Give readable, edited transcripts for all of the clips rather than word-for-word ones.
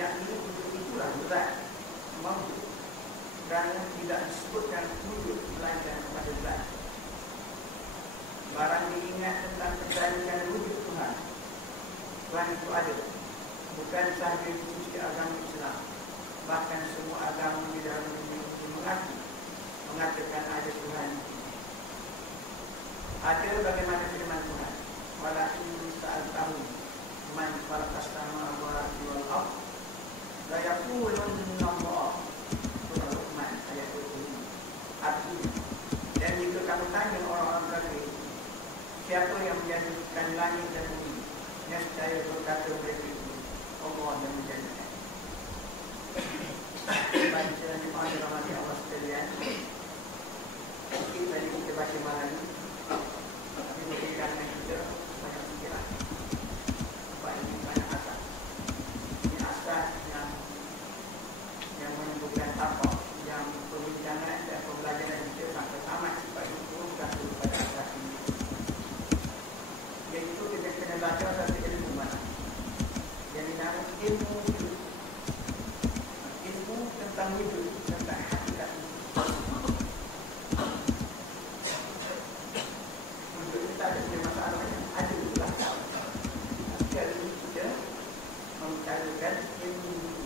yakni wujud itulah zat mawjud, kerana tidak disebutkan wujud melainkan kepada zat. Barang diingat tentang keberadaan wujud Tuhan, Tuhan itu ada, bukan sahaja di sisi agama Islam, bahkan semua agama di dalam dunia mengatakan ada Tuhan. Ada bagaimana firman Tuhan, walakin sa'altahu man khalaqas samawati wal ardh la yaqulunna Allah. Surah Luqman ayat 20. Artinya, dan jika kamu tanya orang-orang kafir, siapa yang menjadikan langit dan bumi, nescaya berkata mereka itu Allah yang menjadikan. Baik, jalan jemaah dirahmati Allah sekalian, mungkin tadi kita baca malam ini, tapi berikan kita banyak pikiran. Apa ini banyak asas. Ini asas yang menentukan apa yang perbincangan dan pembelajaran kita sampai tamat sifat itu bergantung pada asas ini. Iaitu kita kena baca satu ilmu mana yang dinamakan ilmu wujud. Ilmu tentang wujud, tentang hakikat wujud kita ada punya masalah yang ada di belakang. Kali ini kita mencarikan ilmu wujud.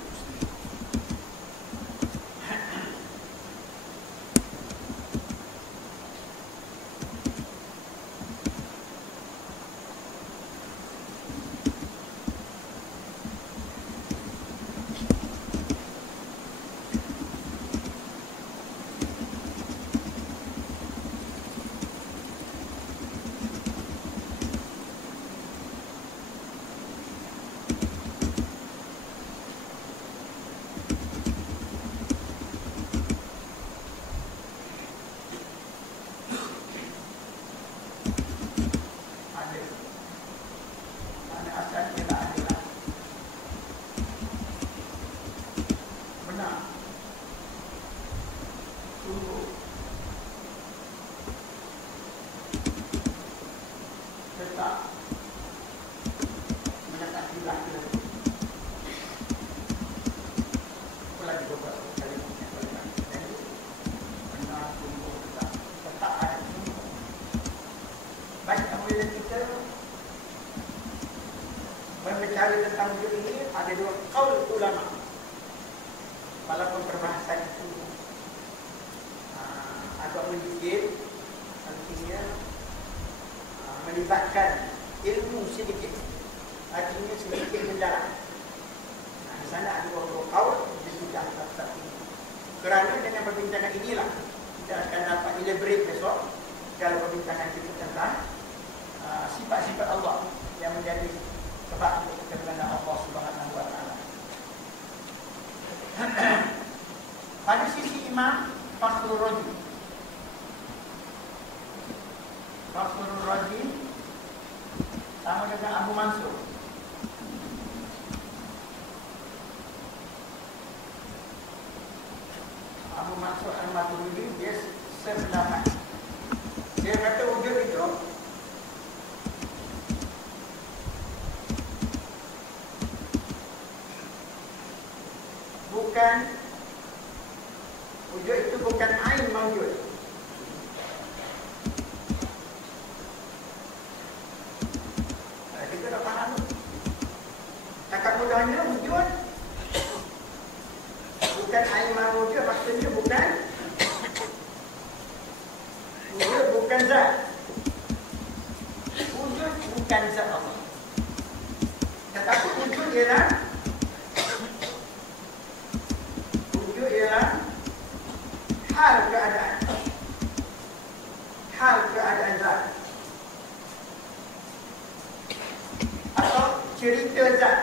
Berbicara tentang wujud ini ada dua qaul ulama. Walaupun perbahasan itu agak menggigil, artinya melibatkan ilmu sedikit, artinya sedikit mendalam. Di sana ada dua qaul dan tidak satu. Kerana dengan perbincangan inilah kita akan dapat elaborate besok dalam perbincangan kita tentang sifat-sifat Allah yang menjadi sebab untuk kebenaran Allah Subhanahu wa taala. Pada sisi Imam Fakhrul Razi, Fakhrul Razi sama dengan Abu Mansur. Abu Mansur Al-Maturidi dia sependapat. Dia kata wujud itu wujud itu bukan ain mawjud. Kita dah faham. Cakap mudahnya wujud bukan ain mawjud, maksudnya bukan wujud, bukan zat. Wujud bukan zat Allah. Tetapi wujud ialah hal keadaan zat atau cerita zat.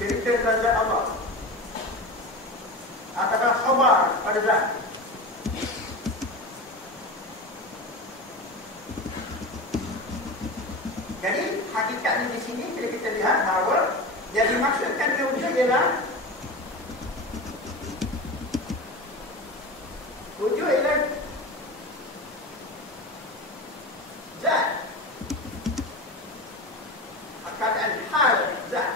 Cerita zat Allah atau khabar pada zat. Jadi hakikatnya di sini bila kita lihat bahawa yang dimaksudkan wujud ialah zat. hal zat.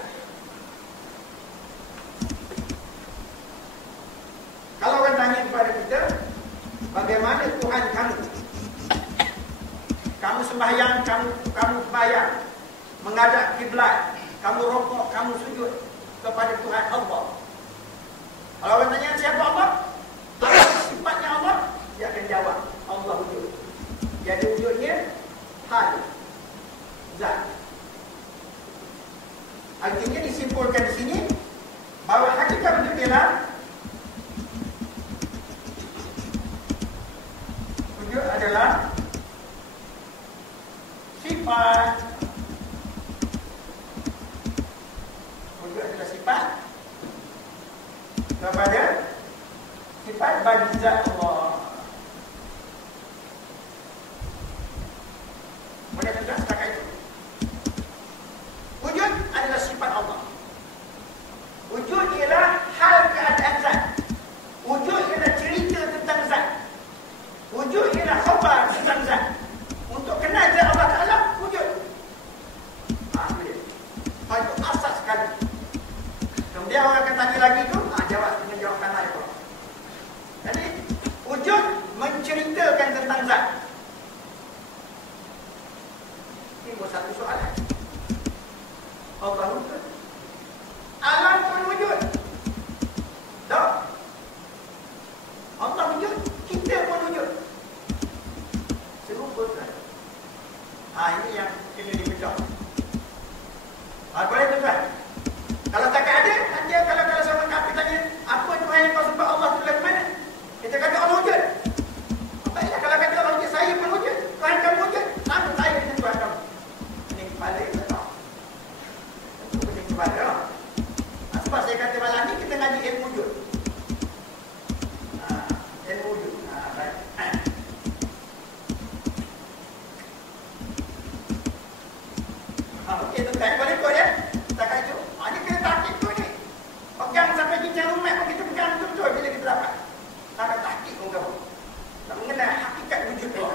Kalau orang tanya kepada kita, bagaimana Tuhan kamu? Kamu sembahyang, kamu bayang, menghadap kiblat, kamu rokok, kamu sujud kepada Tuhan Allah. Kalau orang tanya siapa Allah? Apa sifatnya Allah? Dia akan jawab, Allah wujud. Jadi wujudnya hal zat. Artinya disimpulkan di sini bahawa hakikat wujud ialah wujud adalah sifat. Wujud adalah sifat kepada sifat bagi zat Allah. Boleh tuan setakat itu. Wujud adalah sifat Allah. Wujud ialah hal keadaan zat. Wujud ialah cerita tentang zat. Wujud ialah khabar tentang zat. Untuk kenal zat Allah Ta'ala, wujud. Boleh. Itu asas sekali. Kemudian orang akan tanya lagi tu, jawab dengan jawapan lain. Jadi, wujud menceritakan tentang zat. Timbul satu soalan. Allah wujud. Alam pun wujud. Tak? Allah wujud, kita pun wujud. Serupa kan? Ini yang kena dipecah. Boleh tuan? Kalau tak ada, nanti kalau seorang kafir tanya, apa Tuhan yang kau sebut Allah tu lagu mana? Kita kata Allah wujud. Baiklah, kalau kata Allah wujud, saya pun wujud. Tuhan kamu wujud. Sama saya dengan Tuhan kamu. Ini kepala kita tak. Itu pening kepala. Sebab saya kata malam ni kita ngaji ilmu wujud. Ilmu wujud. Baik. Okey tuan, boleh ikut ya? Tak kacau. Ini kena takik tu ni. Pegang sampai jincang rumah pun kita pegang betul-betul bila kita dapat. Tak ada takik pun kau. Tak mengenal hakikat wujud tu.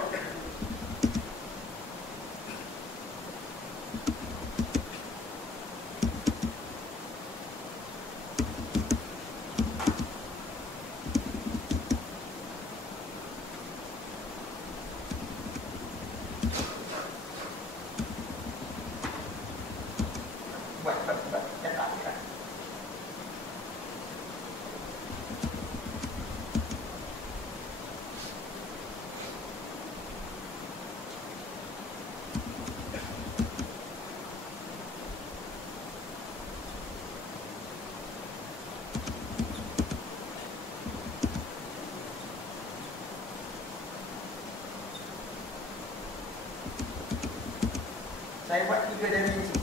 Saya buat 3 dimensi.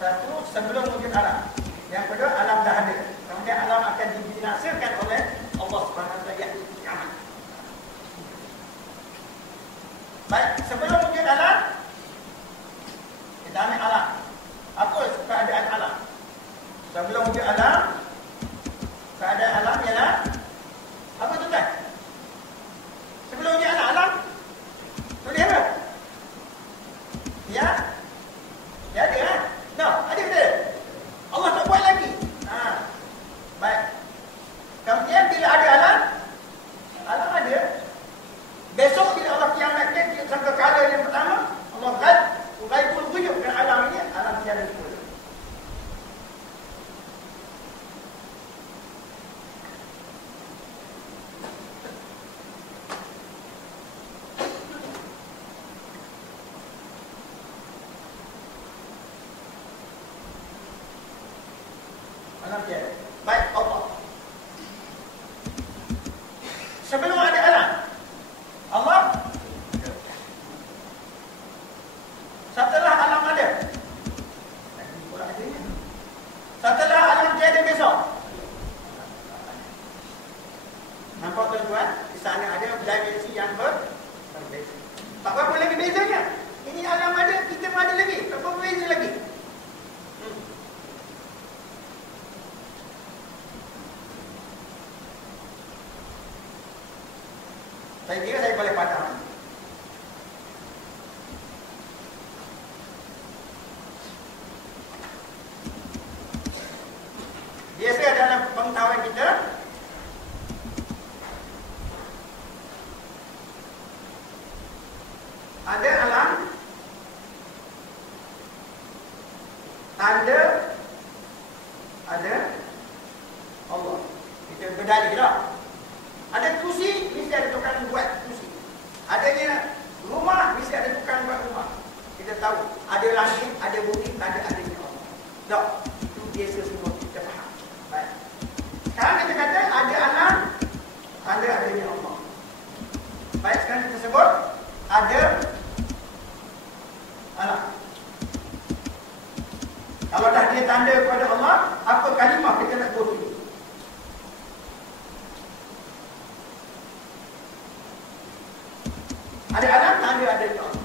Satu, sebelum wujud alam. Yang kedua, alam dah ada. Kemudian alam akan dibinasakan oleh Allah Subhanahu Wa Taala. Kiamat. Baik, sebelum wujud alam, kita ambil alam. Apa keadaan alam? Sebelum wujud alam, keadaan alam ialah apa tu kan? Sebelum wujud alam, boleh apa? Ya? Ya ada kan? Tak, ada ke? Allah tak buat lagi. Baik. Kemudian bila ada alam, alam ada. Besok bila Allah kiamatkan sangka kala yang pertama, Allah ghaibul ghuyub kan alam ini, alam tiada pun. Alam tiada. Baik, Allah. Sebelum ada alam, Allah. Setelah alam ada, setelah alam tiada besok. Nampak tuan-tuan? Di sana ada dimensi yang berbeza. Tak apa lagi bezanya. Ini alam ada, kita pun ada lagi. Tak apa beza lagi. kehidupan kita. Ada alam, ada Allah. Kita berdalih tak? Ada kursi, mesti ada tukang buat kursi. Adanya rumah, mesti ada tukang buat rumah. Kita tahu, ada langit, ada bumi, adanya Allah. Tak, itu biasa semua kita faham. Baik. Sekarang kita kata ada alam, adanya Allah. Baik, sekarang kita sebut ada alam. Kalau dah dia tanda kepada Allah, apa kalimah kita nak buat dulu? Ada alam, tanda adanya Allah.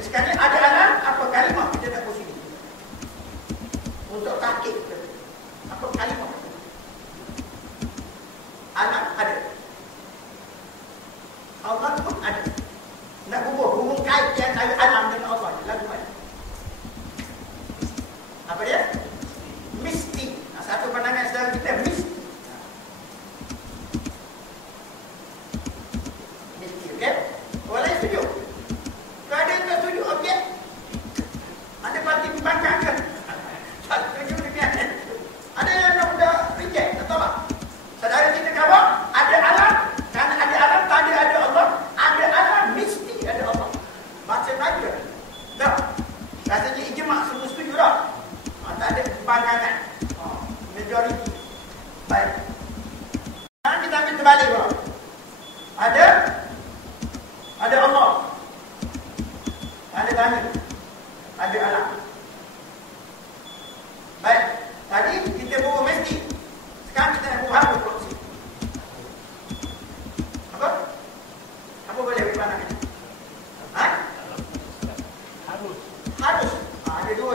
Sekarang ada alam, apa kalimah kita nak buat sini? Untuk takik kita. Apa kalimah? Alam ada. Allah pun ada. Nak hubung kait antara alam dengan Allah. Lagu mana? Apa dia? Misti. Satu pandangan saudara kita, misti. Misti, okey? Orang lain setuju? Kalau ada yang tak setuju, okey? Ada parti pembangkang ke? Tak setuju dengan ada yang nak reject, tak tahu tak? Saudara kita kata, ada alam, kerana ada alam, tanda ada Allah. Ada alam, misti ada Allah. Macam mana? Tak? Rasanya ijma' semua setuju tak? Tak ada pembangkangan. Majoriti. Baik. Sekarang kita ambil terbalik pula. Ada Allah. Ada langit. Ada alam. Baik. Tadi kita bawa mesti. Sekarang kita nak buat apa proksi? Apa? Apa boleh pandangan? Ha? Harus. Ada dua.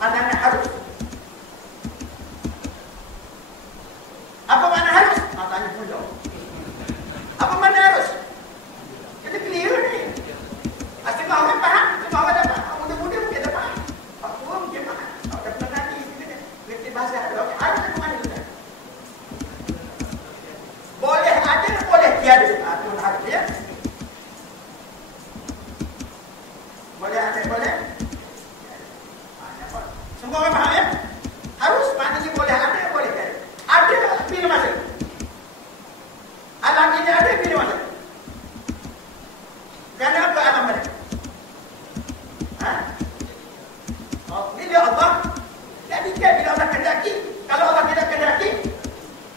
Pandangan harus. Apa makna harus? Tanya pula. Apa makna harus? Kita clear ni. Setengah orang faham, setengah orang tak faham. Muda-muda mungkin tak faham. Pak tua mungkin faham. Kalau dah pernah nanti, kita bahasa ada. Harus apa makna kita? Boleh ada, boleh tiada. Itu harus ya. Boleh ada, boleh. Semua orang faham ya? Harus maknanya boleh ada, boleh tiada. Ada bila masa? Alam ini ada bila masa? Kenapa alam ada? Ha? Bila Allah jadikan, bila Allah kendaki. Kalau Allah tidak kendaki,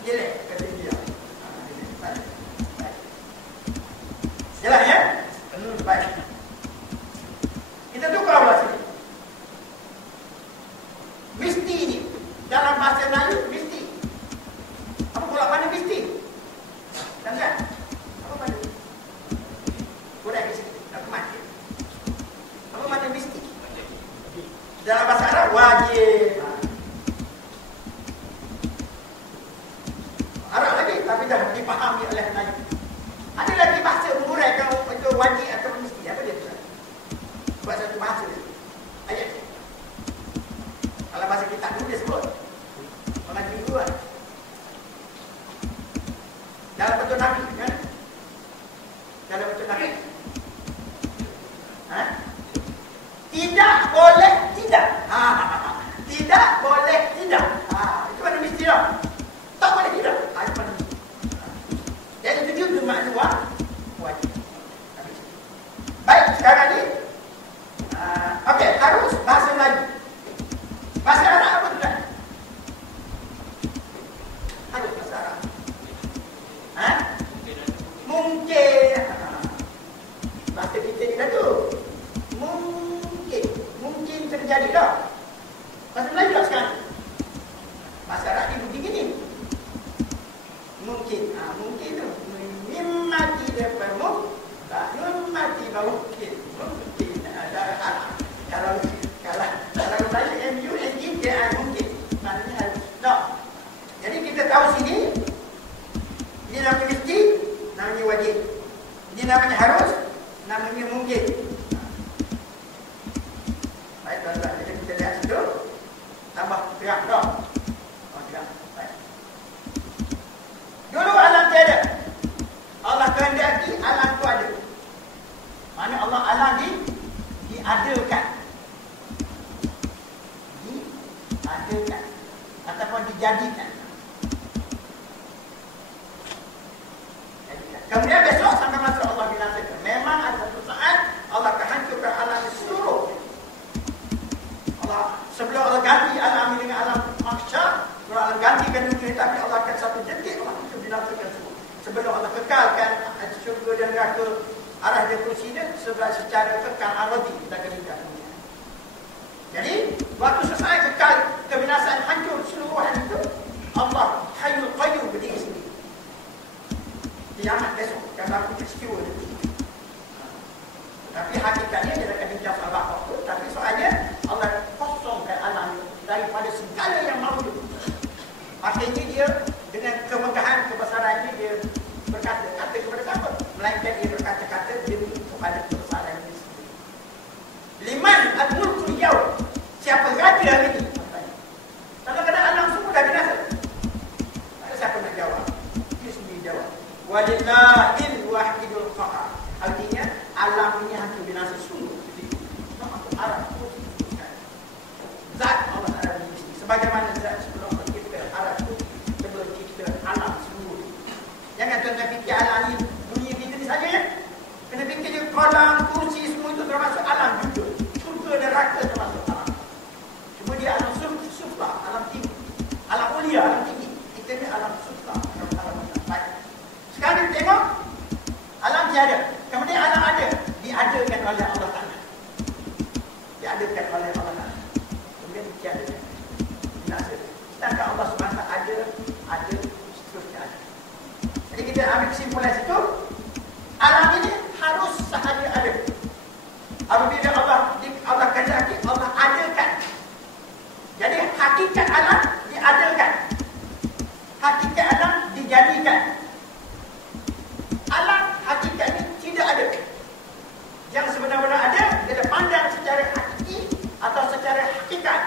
jelek kata dia. Jelas ya? Baik. Kita tukar pula sini. Misti ini dalam bahasa Melayu misti. Apa pula mana misti? Dan kan? Apa mana? Boleh ke sini? Nak mati. Apa mana misti? Dalam bahasa Arab wajib. Arab lagi tapi dah dipahami oleh Melayu. Ada lagi bahasa menguraikan itu wajib atau misti. Apa dia tu? Buat satu bahasa dia. Ayat. Kalau bahasa kita dulu dia sebut mengaji duluan dalam bentuk Nabi kan? Dalam bentuk Nabi tidak boleh tidak tidak boleh tidak itu mana mesti tak? Tak boleh tidak itu mana mesti. Jadi itu juga makna wajib. Baik, sekarang ni okey, harus bahasa Melayu. Bahasa Arab apa tu kan? Harus bahasa Arab. Mungkin. Bahasa kita ni dah tu. Mungkin terjadi dah. Bahasa Melayu tak sekarang? Bahasa Arab ni begini. Mungkin. Mungkin tu. Mimati depamu. Tak mimati bau. Mungkin. Kalau Melayu MUNG dia mungkin maknanya harus. Tak. Jadi kita tahu sini ini namanya mesti, namanya wajib. Ini namanya harus, namanya mungkin. Baik tuan-tuan, jadi kita lihat situ tambah terang tak? diadakan. Diadakan ataupun dijadikan. Kemudian besok sampai masa Allah binasakan. Memang ada satu saat Allah akan hancurkan alam seluruh. Allah sebelum Allah ganti alam ini dengan alam mahsyar, kalau Allah gantikan dunia, tapi Allah akan satu detik Allah akan binasakan semua. Sebelum Allah kekalkan syurga dan neraka arah dia kursi dia secara kekal aradi kita akan hidup dunia. Jadi waktu selesai kekal kebinasaan hancur seluruhan itu, Allah Hayyul Qayyum berdiri sendiri. Kiamat besok akan berlaku peristiwa itu. Tapi hakikatnya dia akan hijab Allah waktu. Tapi soalnya Allah kosongkan alam daripada segala yang maujud. Akhirnya dia dengan kemegahan kebesarannya dia berkata-kata kepada siapa? Melainkan dia berkata-kata demi kepada kebesaran ini sendiri. Liman al-mulkul yaum. Siapa raja hari ini? Kadang-kadang alam semua dah binasa. Tak ada siapa nak jawab. Dia sendiri jawab. Walillahil wahidul qahar. Artinya alam ini hancur binasa sungguh. Tak masuk arah. Zat Allah Ta'ala ini sebagaimana zat sebelum kita arah itu sebelum kita alam sungguh. Jangan tuan-tuan fikir alam ini dunia kita ni saja ya. Kena fikir je kolam, kursi semua itu termasuk alam juga. Surga neraka termasuk alam. Cuma dia alam sufla, alam tinggi. Alam ulia, alam tinggi. Kita ni alam sufla, alam baik. Sekarang tengok alam tiada. Kemudian alam ada. Diadakan oleh Allah Ta'ala. Diadakan oleh Allah Ta'ala. Kemudian ditiadakan. Binasa. Sedangkan Allah SWT ada, seterusnya ada. Jadi kita ambil kesimpulan situ. Alam ini harus sahaja ada. Apabila Allah kehendaki, Allah adakan. Jadi hakikat alam diadakan. Hakikat alam dijadikan. Alam hakikatnya tidak ada. Yang sebenar-benar ada, kita pandang secara hakiki atau secara hakikat.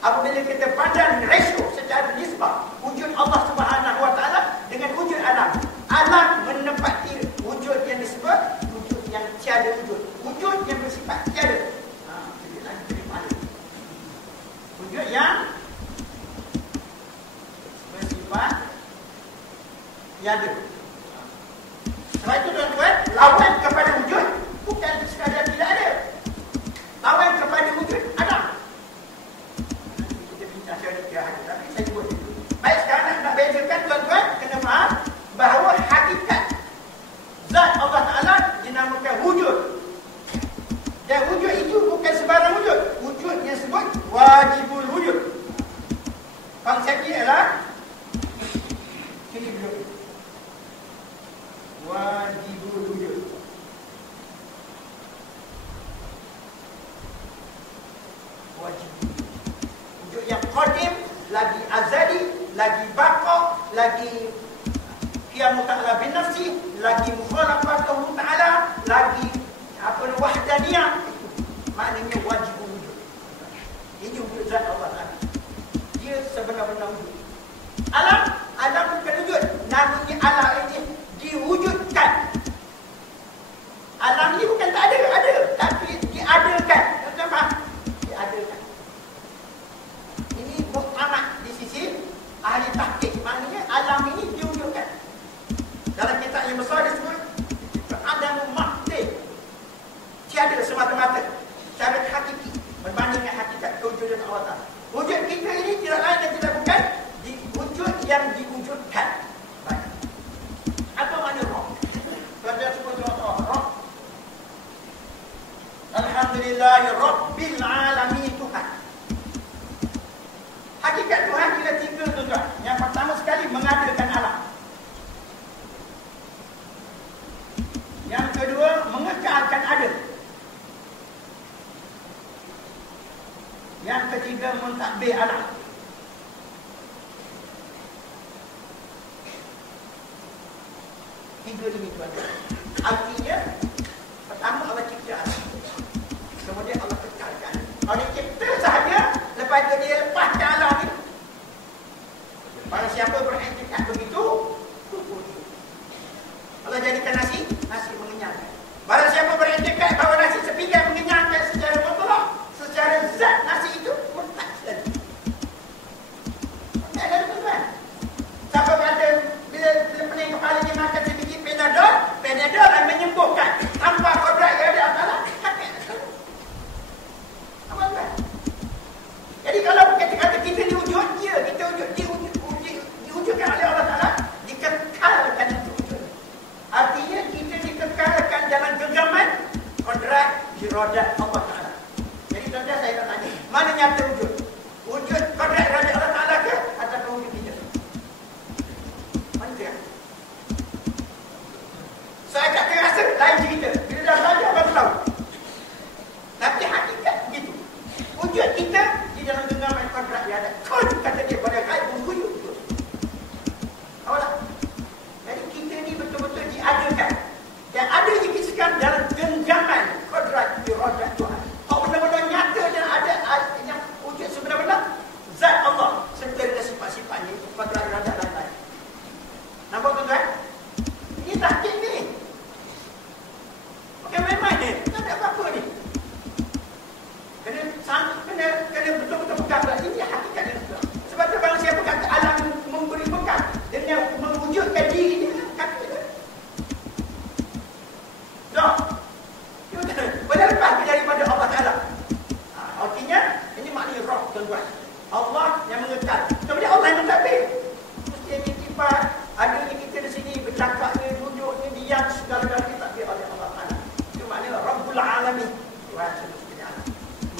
Apabila kita pandang ratio secara nisbah wujud Allah Subhanahu Wa Taala dengan wujud alam. Alam menempati wujud yang disebut wujud yang tiada wujud. Wujud yang bersifat tiada. Wujud yang bersifat tiada. Sebab itu tuan-tuan, lawan kepada wujud bukan sekadar tidak ada. Lawan kepada wujud ada. Kita bincang teori ada, tapi saya sebut dulu. Baik, sekarang nak bedakan tuan-tuan, kena faham bahawa hakikat zat Allah Ta'ala dinamakan wujud. Dan wujud itu bukan sebarang wujud. Wujud yang sebut wajibul wujud. Konsepnya ialah ini dulu. Wajibul wujud. Wajib. Wujud yang qadim, lagi azali, lagi baqa, lagi qiyamu ta'ala bin nafsi, lagi mukhalafatuhu ta'ala, lagi wahdaniyah. Maknanya wajibul wujud. Ini wujud zat Allah Ta'ala. Dia sebenar-benar wujud. Alam bukan wujud. Namanya alam ini diwujudkan. Alam ini bukan tak ada, tapi diadakan. Tuan-tuan faham? Diadakan. Ini muktamad di sisi ahli tahqiq. Maknanya alam ini diwujudkan. Dalam kitab yang besar disebut Adamu Mahdi. Tiada semata-mata secara hakiki berbanding dengan hakikat kewujudan Allah Ta'ala. Wujud kita ini tidak lain dan tidak bukan wujud yang diwujudkan. Baik. Apa makna roh? Tuan-tuan sebut roh. Alhamdulillahi Rabbil Alamin Tuhan. Hakikat Tuhan kira tiga tuan-tuan. Yang pertama sekali mengadakan alam. Yang kedua mengekalkan ada. Yang ketiga mentadbir alam. Tiga ini tuan-tuan. Artinya pertama Allah cipta alam. Kemudian Allah kekalkan. Kalau dia cipta sahaja, lepas itu dia lepaskan alam ni. Para siapa beriktikad begitu, Allah jadikan nasi mengenyangkan. Barang siapa beriktikad bahawa nasi sepinggan mengenyangkan secara iradat Allah Ta'ala. Jadi tuan-tuan saya nak tanya, mana nyata wujud? Wujud kodrat iradat Allah Ta'ala ke ataupun wujud kita? Mana dia? Saya kata rasa lain cerita. Bila dah belajar baru tahu. Tapi hakikat begitu. Wujud kita di dalam genggaman kodrat iradat. Kun kata dia pada kain wujud. Tahu tak? Jadi kita ni betul-betul diadakan. Dan ada dikisahkan dalam genggaman kodrat iradat Tuhan. Kalau benar-benar nyata dan ada yang wujud sebenar-benar zat Allah serta dengan sifat-sifatnya kodrat iradat lain-lain. Nampak tuan-tuan? Ini tahqiq ni. Bukan main-main ni. Tak ada apa-apa ni. Kena betul-betul pegang. Ini hakikat dia. Sebab tu kalau siapa kata alam memberi pegang dengan mewujudkan diri dia, kata dia. Tak. Boleh lepas daripada Allah Ta'ala. Artinya, ini maknanya roh tuan-tuan. Allah yang mengekal. Kemudian Allah yang mentadbir. Mesti yang sifat. Adanya kita di sini bercakapnya, duduknya, diam, segala-galanya ditadbir oleh Allah Ta'ala. Itu maknanya Rabbul Alamin. Tuhan semestinya alam.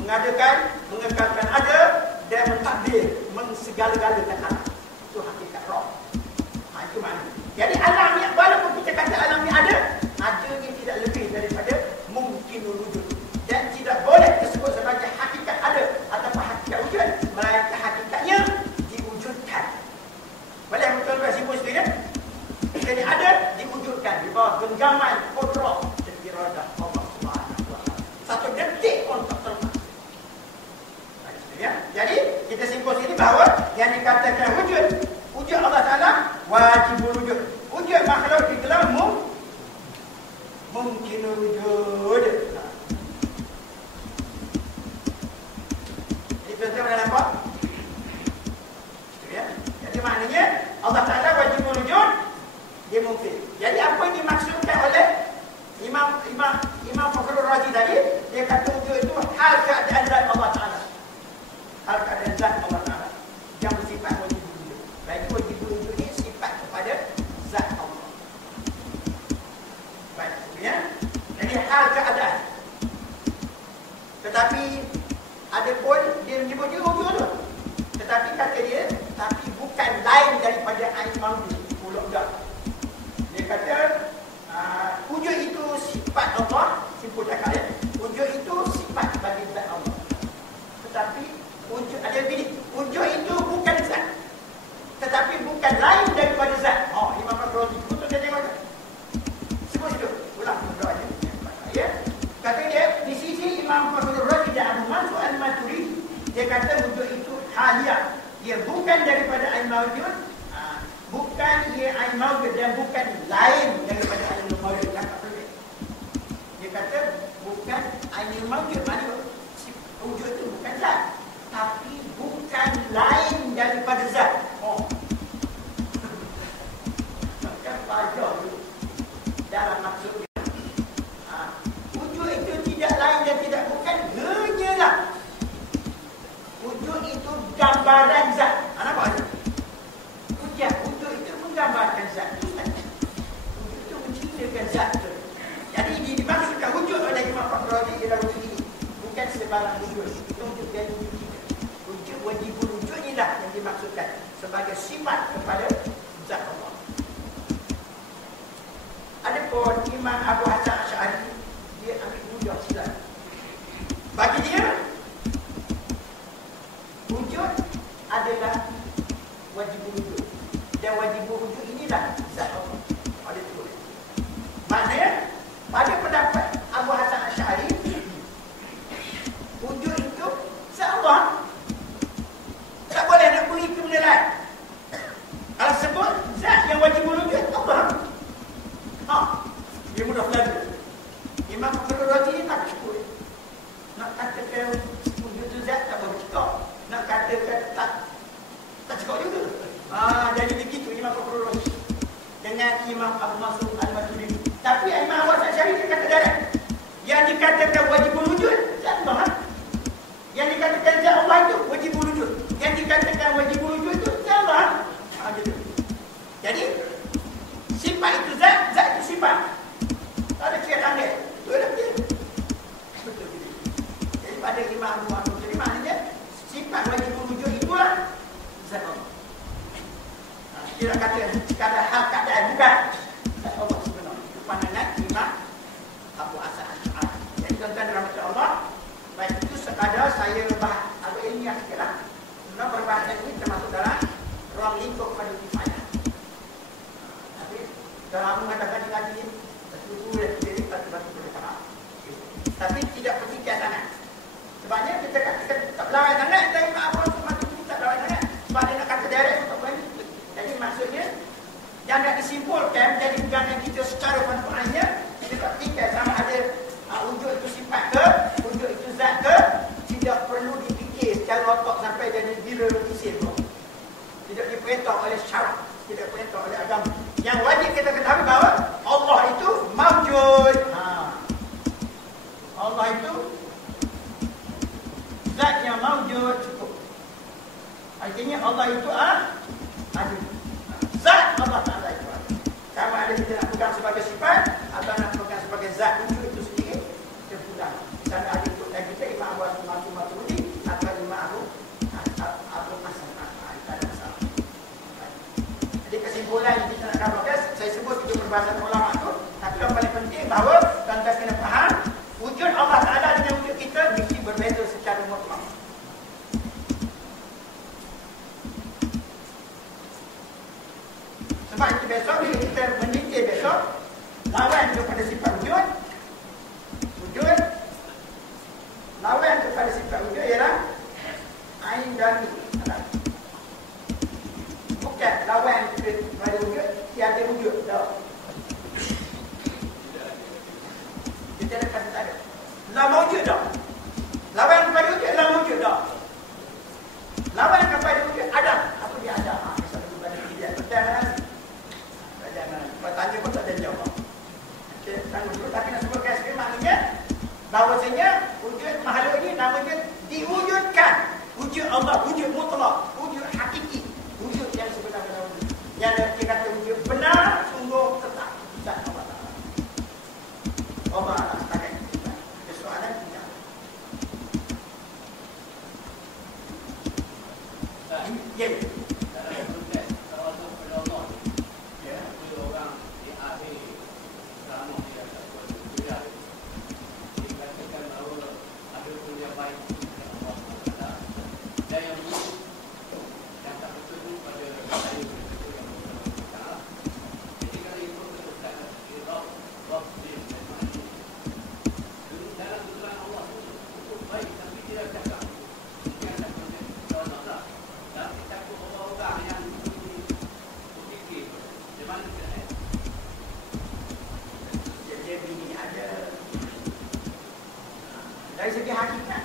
Mengadakan, mengekalkan ada dan mentadbir, mensegala-galakan alam. Itu hakikat roh. Itu maknanya. Jadi alam ni, walaupun kita kata alam ni ada yang tidak lebih daripada mungkin wujud. Dan tidak boleh disebut sebagai hakikat ada ataupun hakikat wujud, melainkan hakikatnya diwujudkan. Boleh betul-betul simpul sekali. Jadi ada diwujudkan di bawah genggaman kodrat dan iradah Allah Subhanahu wa taala. Satu detik pun tak terlepas. Ya. Jadi kita simpul sini bahawa yang dikatakan wujud Allah Taala wajib wujud. Wujud makhluk di dalam mungkin wujud. Jadi tuan-tuan dah nampak? Ya. Jadi maknanya Allah Ta'ala wajib wujud, dia mungkin. Jadi apa yang dimaksudkan oleh Imam Fakhrul Razi tadi, dia kata wujud itu hal keadaan zat Allah Ta'ala. Hal keadaan zat Allah Ta'ala yang bersifat wajib wujud. Baik wajib wujud ini sifat kepada zat Allah. Baik, ya. Jadi hal keadaan. Tetapi ada pun dia menyebut dia wujud tu. Tetapi kata dia, tapi bukan lain daripada ain maudi. Pulak dah. Dia kata wujud itu sifat Allah. Simpul cakap dia. Wujud itu sifat bagi zat Allah. Tetapi wujud ada pilih. Wujud itu bukan zat. Tetapi bukan lain daripada zat. Oh, Imam Al-Razi. Betul dia tengok tak? Sebut situ. Ulang doanya. Ya. Kata dia, di sisi Imam Fakhrul Razi dan Abu Mansur Al-Maturidi, dia kata wujud itu haliyah. Dia bukan daripada ain mawjud, bukan ia ain mawjud dan bukan lain daripada ain mawjud. Dia kata bukan ain mawjud. Maksudnya wujud itu bukan zat, tapi bukan lain daripada zat. Oh. Kan pelajar dalam maksudnya. Wujud itu tidak lain dan tidak bukan hanyalah wujud itu gambaran zat. Nampak tak? Wujud itu menggambarkan zat. Wujud itu menceritakan zat tu. Jadi dimaksudkan wujud oleh Imam Fakhrul Razi ialah wujud ini. Bukan sebarang wujud. Itu wujud dari wujud kita. Wujud wajib wujud inilah yang dimaksudkan sebagai sifat kepada zat Allah. Adapun Imam Abu Hasan Asy'ari, dia ambil mudah silap. Bagi dia wujud adalah wajib wujud. Dan wajib wujud inilah zat Allah. Ada tu. Maknanya pada pendapat Abu Hasan Asy'ari, wujud itu zat Allah. Tak boleh nak beri ke benda lain. Kalau sebut zat yang wajib wujud Allah. Dia mudah lalu. Imam Fakhrul Razi ni tak cukup. Nak katakan wujud tu zat tak boleh cukup. Nak katakan tak cukup juga. Jadi begitu Imam Fakhrul Razi dengan Imam Abu Mansur Al-Maturidi. Tapi Imam Abu Hasan Asy'ari dia kata darah. Yang dikatakan wajib wujud zat Allah. Yang dikatakan zat Allah itu wajib wujud. Yang dikatakan wajib wujud itu zat Allah. Jadi sifat itu zat, zat itu sifat. Tak ada kira tanda. Betul tak dia? Betul. pada Imam Abu Hanifah. Jadi maknanya sifat wajib wujud itulah zat Allah. Kita kata sekadar hal keadaan bukan zat Allah sebenarnya. Itu pandangan Imam Abu Hasan Asy'ari. Jadi tuan-tuan dirahmati Allah, baik itu sekadar saya bahas agak ilmiah sikitlah. Sebenarnya perbahasan ini termasuk dalam ruang lingkup pada kifayah. Tapi dalam mengatakan lagi sesuatu yang jadi batu-batu berdekat. Tapi tidak pertikaian sangat. Sebabnya kita tak berlawan sangat, kita Imam Abu Hasan Asy'ari tak berlawan sangat. Sebab dia nak kata direct untuk berani. Jadi maksudnya jangan disimpulkan dari pegangan kita secara konfirmasinya kita pertikaian sama ada wujud itu sifat ke, wujud itu zat ke, tidak perlu dipikir secara otak sampai jadi bila lukisin pun. Tidak diperintah oleh syarak, tidak diperintah oleh agama. Yang wajib kita ketahui bahawa Allah itu mawjud. Allah itu zat yang mawjud cukup. Artinya Allah itu ada. Zat Allah Ta'ala itu ada. Sama ada kita nak pegang sebagai sifat atau nak pegang sebagai zat wujud itu sendiri, terpulang. Dan ada untuk kita Imam Abu Hasan Asy'ari atau Imam Abu Hasan Asy'ari. Tak ada masalah. Jadi kesimpulan yang kita nak dapatkan, saya sebut itu perbahasan ulama itu, tapi yang paling penting bahawa tuan-tuan kena faham wujud Allah Ta'ala dengan wujud kita mesti berbeza secara mutlak. Sebab itu besok kita meninjau besok lawan kepada sifat wujud. Lawan kepada sifat wujud ialah ain dan alam. Bukan lawan kepada wujud tiada wujud. Tak. Kita ada kata tak ada. La wujud dah. Lawan kepada wujud la wujud dah. Lawan kepada wujud ada. Apa dia ada? Misalnya kepada dia betul kan? Bertanya pun tak ada jawab. Okey, tangguh dulu. Tapi nak sebutkan sekali maknanya bahawasanya wujud makhluk ini namanya diwujudkan. Wujud Allah, wujud mutlak, wujud hakiki, wujud yang sebenar-benar wujud. Yang kita kata wujud benar, sungguh tetap. Tak Allah Ta'ala. Allah Ta'ala setakat kita. Soalan tidak. Ya. Dari segi hakikat,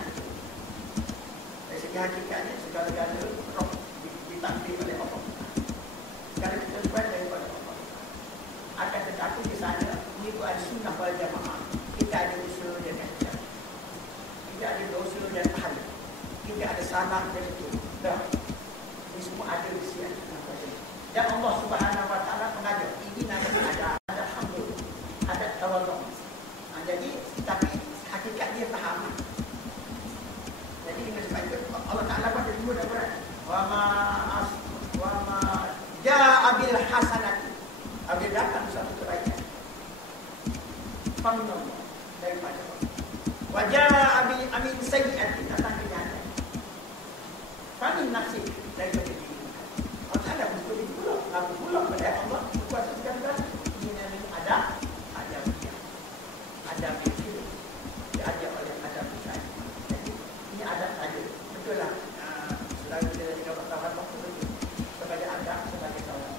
dari segi hakikatnya segala-gala roh ditakdir oleh Allah. Segala ketentuan daripada Allah. Akan tetapi di sana ini ada sunnah wal jamaah. Kita ada usul dan kajian. Tidak ada dosa dan pahala. Tidak ada salah dan itu. Dah. Ini semua ada di sini. Dan Allah Subhanahu Wa Taala mengajar. Ini namanya ada hamdul, ada tawadhu. Jadi tapi hakikat dia faham. Jadi ini sebab itu Allah Ta'ala pada dua dah berat. Wa ma ja'a bil hasanati. Apabila datang satu kebaikan. Faminallah daripada Allah. Wa ja'a bil amin sayyi'ati datang kejahatan. Famin nafsi daripada diri. Allah Ta'ala betul pula, lalu pula pada Allah kuasa segala. Ini namanya ada dia. Ada dia. Diajak oleh Adam Hussein. Jadi ini adab saja. Betul lah. Selalu kita jadi kawan-kawan betul. Sebagai adab, sebagai kawan.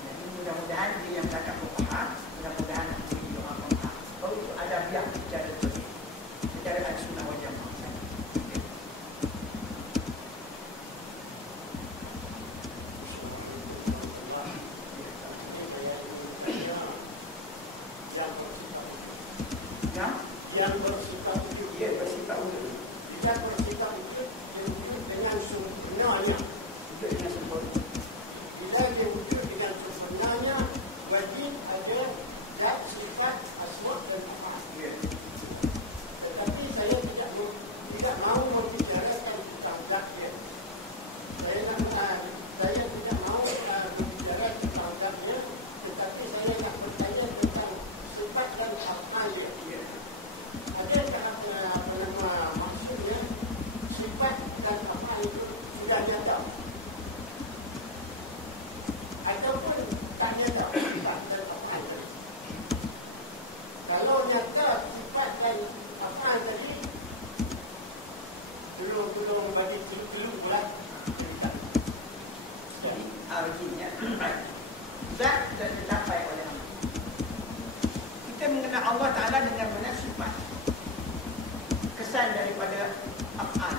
Jadi mudah-mudahan dia yang cakap faham, mudah-mudahan dia orang faham. Kalau itu adab yang secara betul, secara sunnah wal jamaah. hakikisan daripada af'al.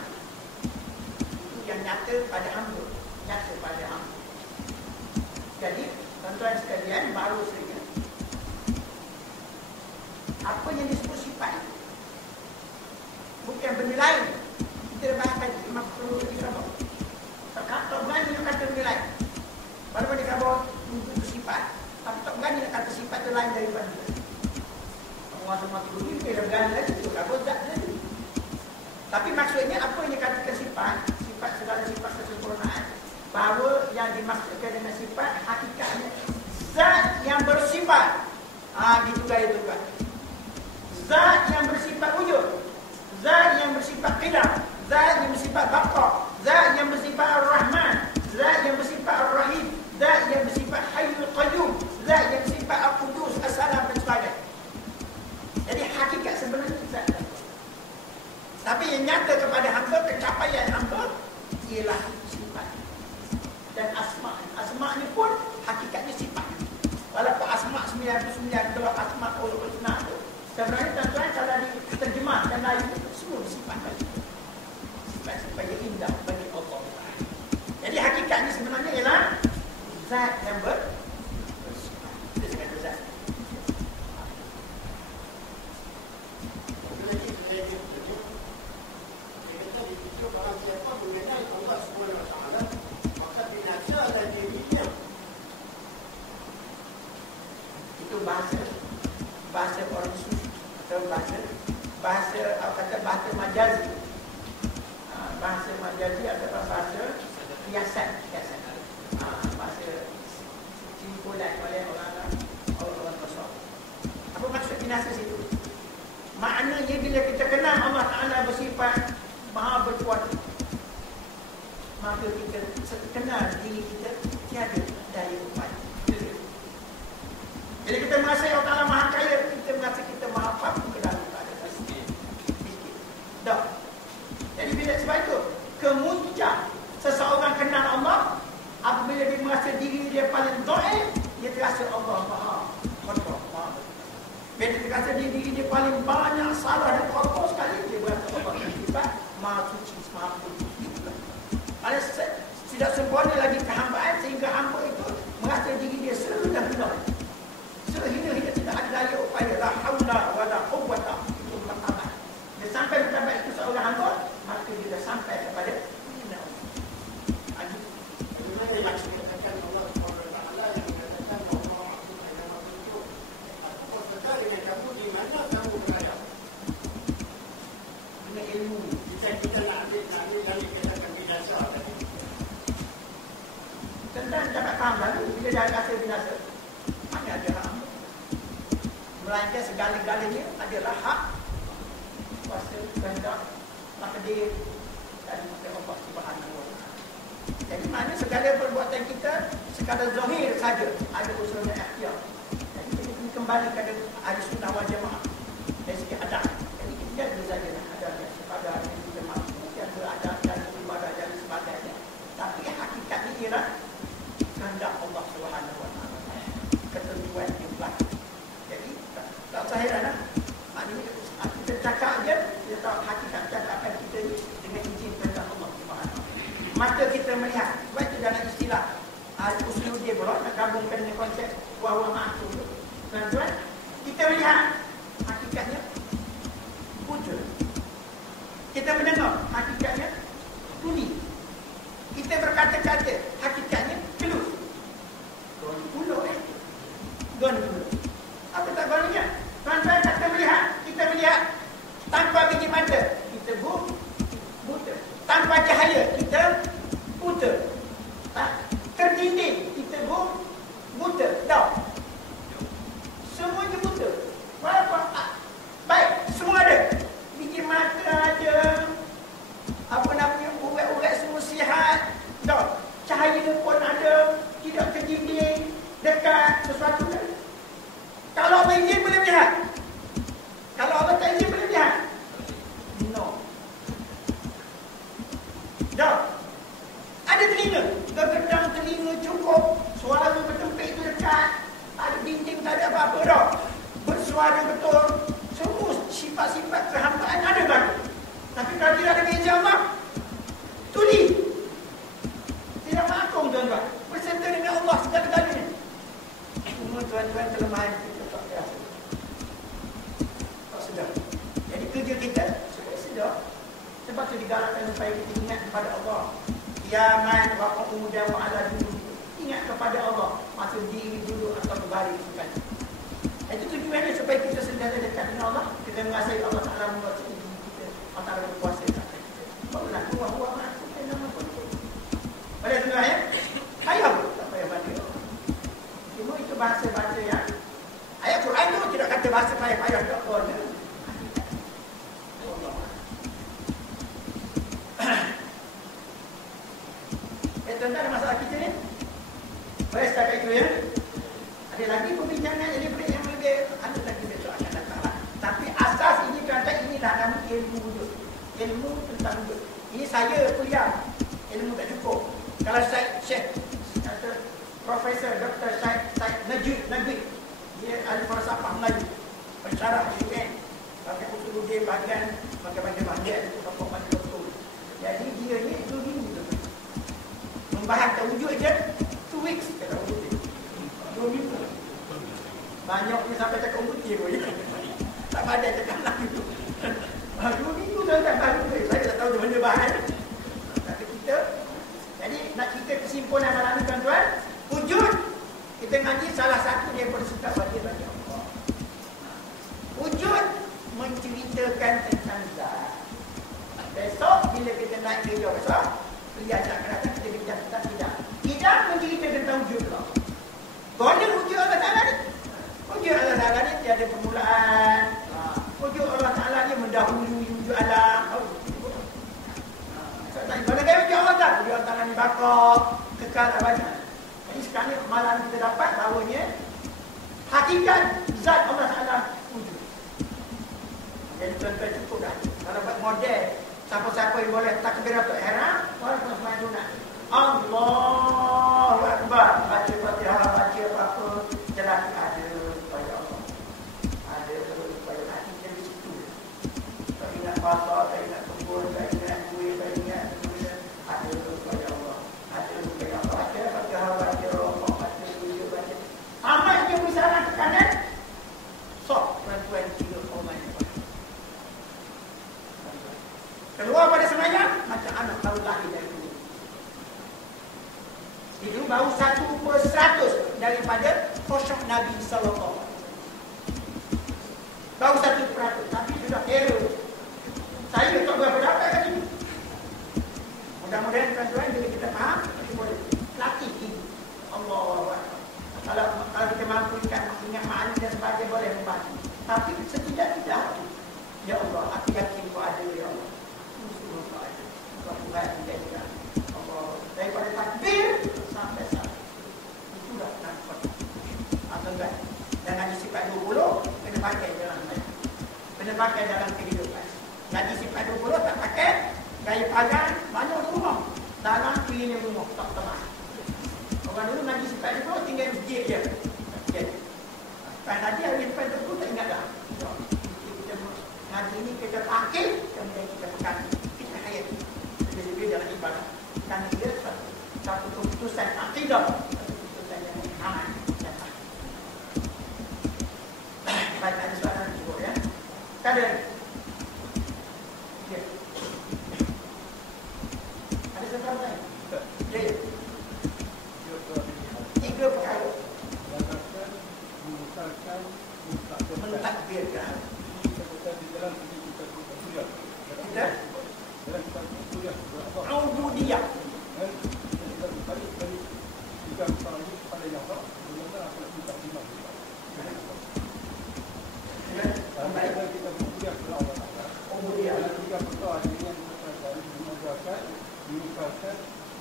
Itu yang nyata pada hamba. Nyata pada hamba. Jadi, tuan-tuan sekalian, baru saja apa yang disebut sifat bukan benda lain. Kita bahas tadi, makhluk dikhabar. Tak berani nak kata benda lain. Walaupun dikhabar itu sifat, tapi tak berani nak kata sifat itu lain daripada dia. Semua dulu ni dia berani lagi, itu khabar zat lagi. Tapi maksudnya apa yang dikatakan sifat, sifat segala sifat kesempurnaan, bahawa yang dimaksudkan dengan sifat hakikatnya zat yang bersifat. Gitu gaya tu kan. Zat yang bersifat wujud, zat yang bersifat qidam, zat yang bersifat baqa, zat yang bersifat ar-Rahman, zat yang bersifat ar-Rahim, zat yang bersifat Hayyul Qayyum, zat yang bersifat Al-Qudus, As-Salam dan sebagainya. Jadi hakikat sebenarnya zat. Tapi yang nyata kepada hamba, pencapaian hamba ialah sifat. Dan asma. Asma ni pun hakikatnya sifat. Walaupun asma 99 adalah asma ul-husna tu, sebenarnya tuan-tuan kalau diterjemahkan lain itu semua sifat bagi. Sifat-sifat yang indah bagi Allah. Jadi hakikatnya sebenarnya ialah zat yang bersifat. Itu sekadar zat. Barang siapa mengenal Allah SWT, maka binasalah dirinya. Itu bahasa orang sufi atau bahasa bahasa majazi. Bahasa majazi adalah bahasa kiasan. Bahasa simpulan oleh orang tasawuf. Apa maksud binasa situ? Maknanya bila kita kenal Allah Ta'ala bersifat Maha berkuasa, maka kita kenal diri kita tiada daya upaya. Bila kita merasa Allah Ta'ala Maha Kaya, kita merasa kita Maha Mampu ke dalam keadaan miskin. Dah. Jadi bila sebab itu kemuncak seseorang kenal Allah apabila dia merasa diri dia paling dhaif, dia terasa Allah Maha Kuasa. Bila dia terasa diri dia paling banyak salah dan kotor sekali, dia berasa Allah sifat Maha Suci, Maha Kudus. Ada tidak sempurna lagi kehambaan sehingga hamba itu merasa diri dia serendah-rendah, sehingga tidak ada daya upaya, la haula wala quwwata itu martabat. Dia sampai martabat itu seorang hamba, maka dia dah sampai kepada ina. Bagaimana yang dikatakan Allah SWT yang mengatakan Allah Ta'ala maksudnya apa saja dengan kamu di mana kamu berada? Dengan ilmu kita nak ambil yang dikatakan binasa tadi. Tentang dapat faham lalu bila dah rasa binasa, mana ada hak hamba? Melainkan segala-galanya adalah hak kuasa, kehendak, takdir dan Allah Subhanahu wa Ta'ala. Jadi mana segala perbuatan kita sekadar zahir saja ada unsur ikhtiar. Jadi kita kembali kepada ahli sunnah wal jamaah dari segi adab. Jadi kita ada saja adabnya kepada yang kita mampu, yang beradab dan beribadah dan sebagainya. Tapi hakikatnya ialah kehendak Allah Subhanahu wa Ta'ala, ketentuan yang berlaku. Jadi tak usah heran. Maknanya kita cakap je, kita tahu hakikat cakapan kita ni dengan izin kehendak Allah Subhanahu wa Ta'ala. Mata kita melihat. Sebab itu dalam istilah usul dia pula nak gabungkan dengan konsep wahwa ma'akum. Tuan-tuan, kita melihat hakikatnya buta. Kita mendengar hakikatnya tuli. Kita berkata-kata hakikatnya kelus. Gon pulau Gon pulau. Apa tak gonnya? Tuan-tuan kata melihat, kita melihat tanpa biji mata, kita buta. Tanpa cahaya, kita buta. Terdinding, kita buta. Tahu? Semuanya buta. Walaupun baik, semua ada. Biji mata ada, kita. Sebab itu digalakkan supaya kita ingat kepada Allah. Kiamat wa qu'udan wa 'ala junub. Ingat kepada Allah masa diri dulu atau berbalik sekali. Itu tujuannya supaya kita sentiasa dekat dengan Allah. Kita mengasai Allah Ta'ala menguasai diri kita. Allah Ta'ala menguasai kata kita. Barulah huwa ma'akum nama pun. Pada tengah ya. Payah pun. Tak payah baca. Cuma itu bahasa-bahasa yang ayat Quran itu tidak kata bahasa payah-payah. Tak pun. Tuan-tuan ada masalah kita ni? Boleh setakat itu ya? Ada lagi perbincangan yang lebih ada lagi besok akan datang lah. Tapi asas ini tuan-tuan, inilah nama ilmu wujud. Ilmu tentang wujud. Ini saya kuliah. Ilmu tak cukup. Kalau Syekh Profesor Dr. Syed Najib, dia ahli falsafah Melayu, pensyarah UN, pakai usuluddin bahagian bahagian itu pokok betul. Jadi dia ni dulu membahas wujud je 2 weeks kata wujud. 2 minggu. Banyaknya sampai cakap wujud pun. Tak ada cakap lagi tu. 2 minggu dah baru saya tak tahu mana bahan. Tapi kita jadi nak cerita kesimpulan malam ni tuan-tuan, wujud kita ngaji salah satu daripada sifat wajib bagi Allah. Wujud menceritakan tentang zat. Besok bila kita naik kerja besok, beliau akan datang kita bincang tentang tidak mencerita tentang wujud Allah. Mana wujud Allah Ta'ala ni? Wujud Allah Ta'ala ni tiada permulaan. Wujud Allah Ta'ala ni mendahului wujud alam. Mana kaya wujud Allah Ta'ala? Wujud Allah Ta'ala ni bakar, kekal abadi. Jadi sekarang ni malam kita dapat bahawanya hakikat zat Allah Ta'ala wujud. Jadi tuan-tuan cukup dah. Kalau buat model, siapa-siapa yang boleh takbiratul ihram, walaupun sembahyang sunat. Allahu Akbar. Baca Fatihah, baca apa-apa, jelas ada kepada Allah. Ada kepada hati kita di situ. Tak ingat pasal, tak ingat kebun, tak ingat kuih, tak ingat ada kepada Allah. Ada kepada Allah. Baca Fatihah, baca rokok, baca wujud, baca. Amat dia bersarang ke kanan. Sok, tuan-tuan kira komen. Keluar pada sembahyang macam anak baru lahir dari dulu. Itu baru 1% daripada khusyuk Nabi SAW. Baru 1%, tapi sudah hero. Saya tak berapa dapat kan ini. Mudah-mudahan tuan-tuan bila kita faham, kita boleh latih ini. Allah. Kalau kita mampu ingat ma'ani dan sebagainya boleh membantu. Tapi setidak-tidak ya Allah, aku yakin kau ada ya Allah. Daripada takbir sampai saat itulah nafas. Atau enggak, jangan sifat 20 kena pakai dalam hidup, kena pakai dalam kehidupan. Ngaji sifat 20 tak pakai, gaya pagan banyak di rumah, dalam pilih rumah tak teman. Orang dulu ngaji sifat 20 tinggal masjid je. Pas tadi hari depan tu tak ingat dah. Kita ngaji ni kita pakai, kemudian kita pegang, kita hayati. Lebih dalam ibadah. Dan dia satu keputusan akidah, satu keputusan yang aman dan sah. Baik, ada soalan juga ya. Ada. Ya. Ada soalan lain? Ya. 3 perkara. Mentakbirkan. Tidak. Ubudiyah.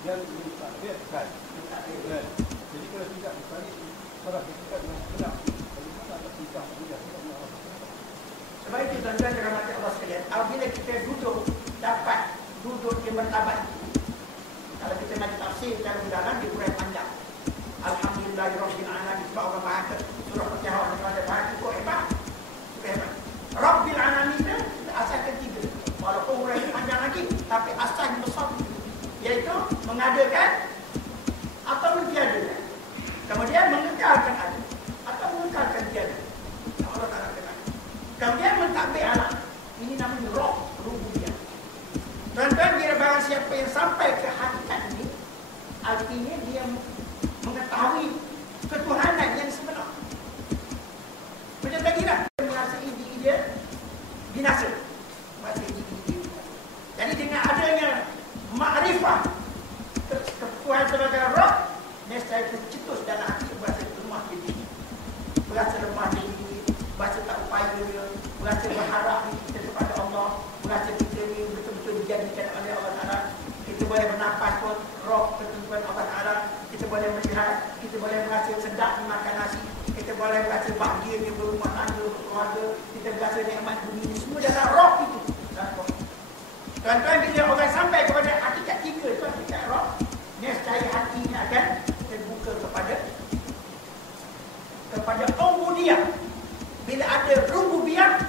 Dan ditakbirkan. Jadi kalau tidak misalnya salah kita dengan benar, bagaimana nak pisah dia? Sebab itu tuan-tuan dirahmati Allah sekalian, apabila kita dapat duduk di martabat itu. Kalau kita nak tafsir secara mendalam di uraian panjang. Alhamdulillahirabbil alamin. Sebab orang bahasa surah Fatihah orang ada bahasa cukup hebat. Cukup hebat. Rabbil alamin itu asal ketiga. Walaupun uraian panjang lagi, tapi asal besar iaitu mengadakan atau mentiadakan. Kemudian mengekalkan ada atau mengekalkan tiada. Allah Ta'ala kenal. Kemudian mentadbir alam. Ini namanya roh rububiyah. yang sampai ke hakikat ini, artinya dia mengetahui ketuhanan yang sebenar. Macam tadi lah, dia merasai diri dia binasa. Merasai diri dia binasa. Jadi dengan adanya makrifah ketuhanan sebagai Rabb, nescaya tercetus dalam hati berasa lemah diri, berasa lemah diri, berasa tak upaya dia, berasa berharap kita kepada Allah, berasa kita ni betul-betul dijadikan oleh Allah Ta'ala. Kita boleh bernafas pun roh ketentuan Allah Ta'ala. Kita boleh melihat, kita boleh merasa sedap makan nasi, kita boleh merasa bahagia di berumah tangga, berkeluarga, kita berasa nikmat bumi ini, semua dalam roh itu. Tuan-tuan, bila orang sampai kepada hakikat tiga itu, hakikat roh, nescaya hatinya akan terbuka kepada ubudiyah. Bila ada rububiyah,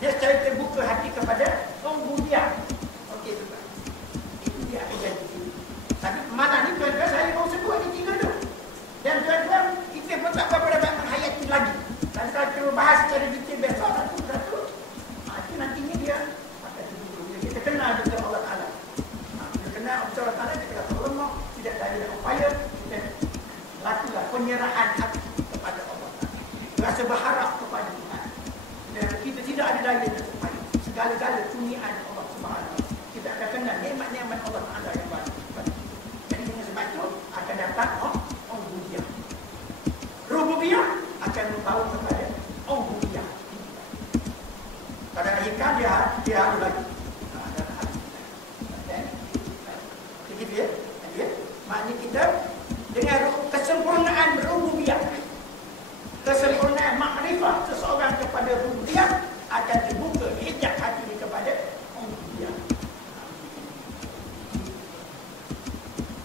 nescaya terbuka hati kepada ubudiyah. Okey, tuan. Itu dia akan jadi. Tapi mana ni tuan-tuan, saya mau sebut ni tiga tu. Dan tuan-tuan, kita pun tak berapa dapat menghayati lagi. Dan kalau kita bahas secara detail besok satu-satu, itu nantinya dia akan terbuka. Bila kita kenal betul Allah Ta'ala. Bila kenal betul Allah Ta'ala, kita rasa lemah, tidak ada upaya, kita lakukan penyerahan hati kepada Allah Ta'ala. Rasa berharap kepada Tuhan. Dan kita tidak ada daya dan upaya. Segala-gala kurniaan Allah Subhanahu. Kita akan kenal nikmat-nikmat Allah Ta'ala yang baik. Jadi dengan sebab itu akan datang ubudiyah. Rububiyah akan membawa kepada ubudiyah. Pada akhirnya dia ada lagi. Begitu ya? Maknanya kita dengan kesempurnaan rububiyah, kesempurnaan makrifah seseorang kepada rububiyah akan dibuka hijab hati dia kepada ubudiyah.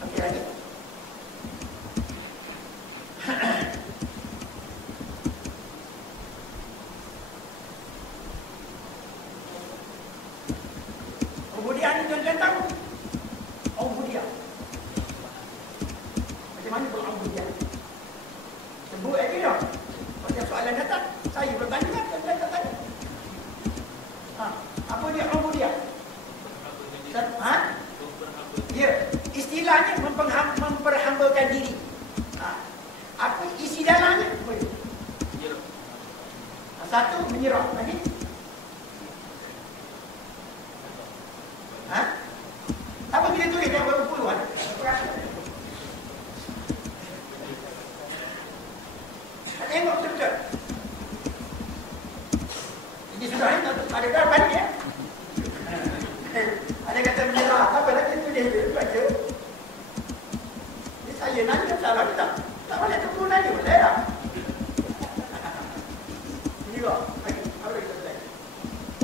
Okey lagi. Ubudiyah ni tuan-tuan tahu? Ubudiyah. Macam mana berubudiyah? Sebut lagi dah. Macam soalan datang, saya bertanya, tuan-tuan tak tanya. Apa dia ubudiyah? Ya, istilahnya memperhambakan diri. Apa isi dalamnya? Satu, menyerah. Lagi? Apa kita tulis yang berpuluhan? Tengok betul-betul. Ini sudah ini ada gambar ya. Ada kata menyerah. Apa lagi tulis dia baca. Ini saya nanya salah tak? Tak boleh tunggu nanya boleh tak? Ini kok. Apa lagi kita tulis?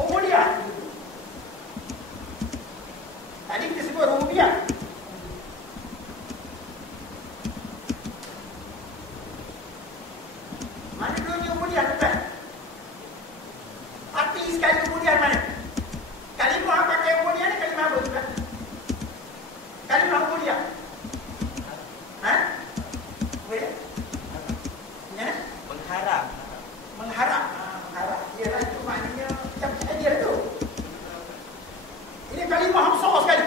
Ubudiyah. Tadi kita sebut rububiyah. Mana dulunya ubudiyah tuan? Arti sekali ubudiyah mana? Kalimah apa pakai ubudiyah ni kalimah apa tuan? Kalimah ubudiyah. Boleh? Ya? Mengharap. Mengharap. Mengharap. Ialah itu maknanya macam dia tu. Ini kalimah yang besar sekali.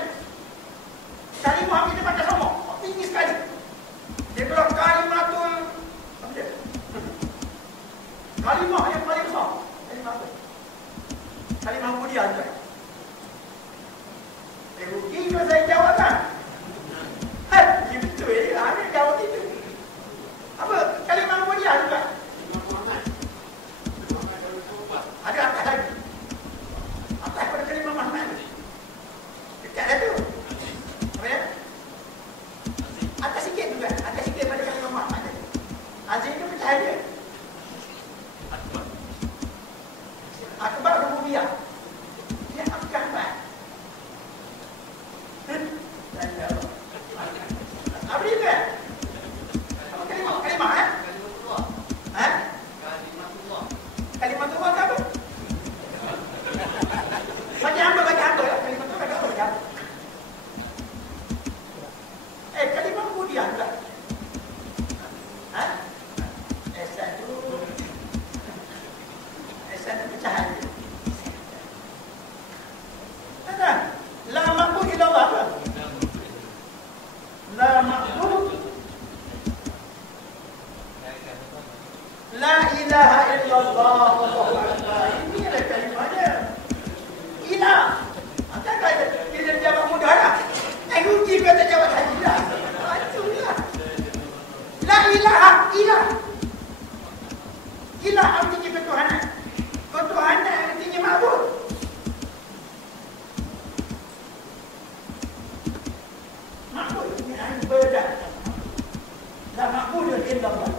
Kalimah yang kita pakai sama. Tinggi sekali. Dia bilang kalimatul. Apa dia? Kalimah yang paling besar. Kalimah apa? Kalimah ubudiyah tuan. Rugi kalau saya jawab kan? Ya betul ya. Ambil jawab itu. Apa? Kalimah ubudiyah tuan. Ada atas lagi. Atas pada kalimah Muhammad. Dekat dah tu. Apa ya? Atas sikit juga. Atas sikit pada kalimah Muhammad. Azim itu percaya. Akbar rububiyah. Dia akbar. Apa dia? Apa kalimah? Kalimah Kalimatullah tu apa? Bagi hamba lah. Kalimatullah ada apa bagi hamba? Kalimah ubudiyah juga. Ihsan tu pecahan dia. La ma'bud illallah apa? ilaha illallah wallahu akbar. Ini adalah kalimahnya. Ilah. Maka dia jawab mudah lah. Uji kata jawab haji lah. Itulah. La ilaha ilah. Ilah artinya ketuhanan. Ketuhanan artinya ma'bud. Ma'bud ini ibadah. La ma'bud illallah.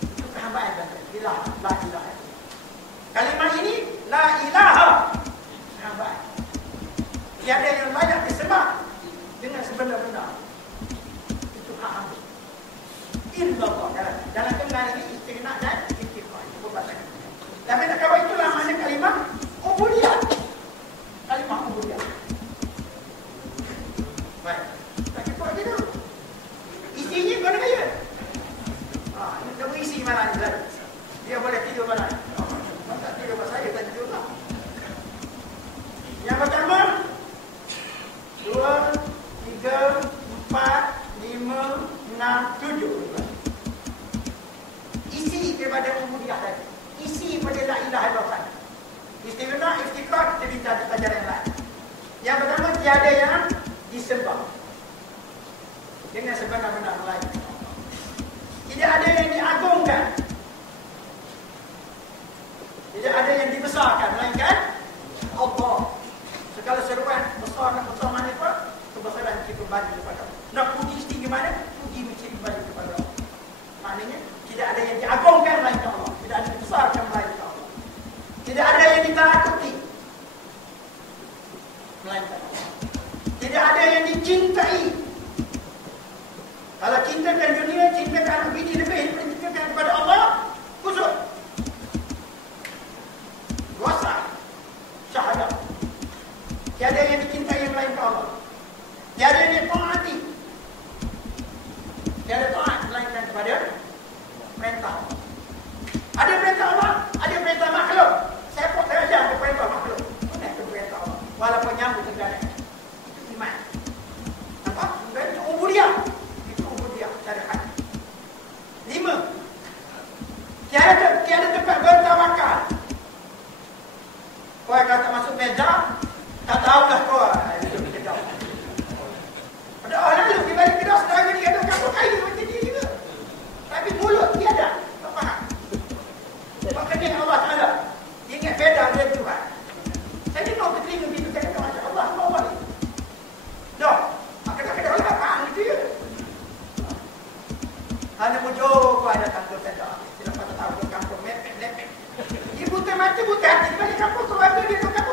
Itu kehambaan kan? Ilah, la ilaha. Kalimah ini la ilaha. Kehambaan. Tiada yang layak disembah dengan sebenar-benar. Itu hak hamba. Illallah. Dalam kenal ini istighna dan istighfar. Itu perbuatan. Tapi nak kawal itulah makna kalimah ubudiyah. Kalimah ubudiyah. Baik. Tak kira lagi dulu. Isinya mana kaya? Ini kamu isi mana ni? Dia boleh tidur mana? Tak tidur pasal saya tak tidur lah. Yang pertama 2, 3, 4, 5, 6, 7. Isi daripada ubudiyah tadi. Isi pada la ilaha illallah. Istighna, istiqrar, kita bincang di pelajaran yang lain. Yang pertama, tiada yang disembah dengan sebenar-benar lain. Tidak ada yang diagungkan. Tidak ada yang dibesarkan, melainkan Allah. Segala seruan besar dan besar mana pun, kebesaran kita kembali kepada Allah. Nak puji setinggi mana, puji mesti kembali kepada Allah. Maknanya, tidak ada yang diagungkan melainkan Allah. Tidak ada yang dibesarkan melainkan Allah. Tidak ada yang ditakuti melainkan Allah. Tidak ada yang dicintai. Kalau cintakan dunia, cintakan anak bini lebih daripada cintakan kepada Allah, kusut. Kuasa. Syahadat. Tiada yang dicintai melainkan Allah. Tiada yang ditaati. Tiada taat melainkan kepada perintah Allah. Ada perintah Allah, ada perintah makhluk. Saya pun terajam ke perintah makhluk. Mana itu perintah Allah? Walaupun nyambut segala. Itu iman. Nampak? Itu ubudiyah. Itu ubudiyah cara hati. 5. Tiada tempat bertawakal. Kau kata masuk meja, tak tahulah kau. Itu kita jawab. Pada orang lalu, di balik kedua saudara ni ada kamu kayu macam dia juga. Tapi mulut tiada. Tak faham. Makanya Allah Ta'ala ingat beda dengan Tuhan. Saya ni mau ketelinga gitu, saya kata Masya Allah, Allah ni. Dah, kadang-kadang orang faham itu je. Hanya mujur kau ada kampung sedar. Tidak patut tahu kampung lepek-lepek. Ibu tu mati buta hati, di balik kampung keluarga dia tu kampung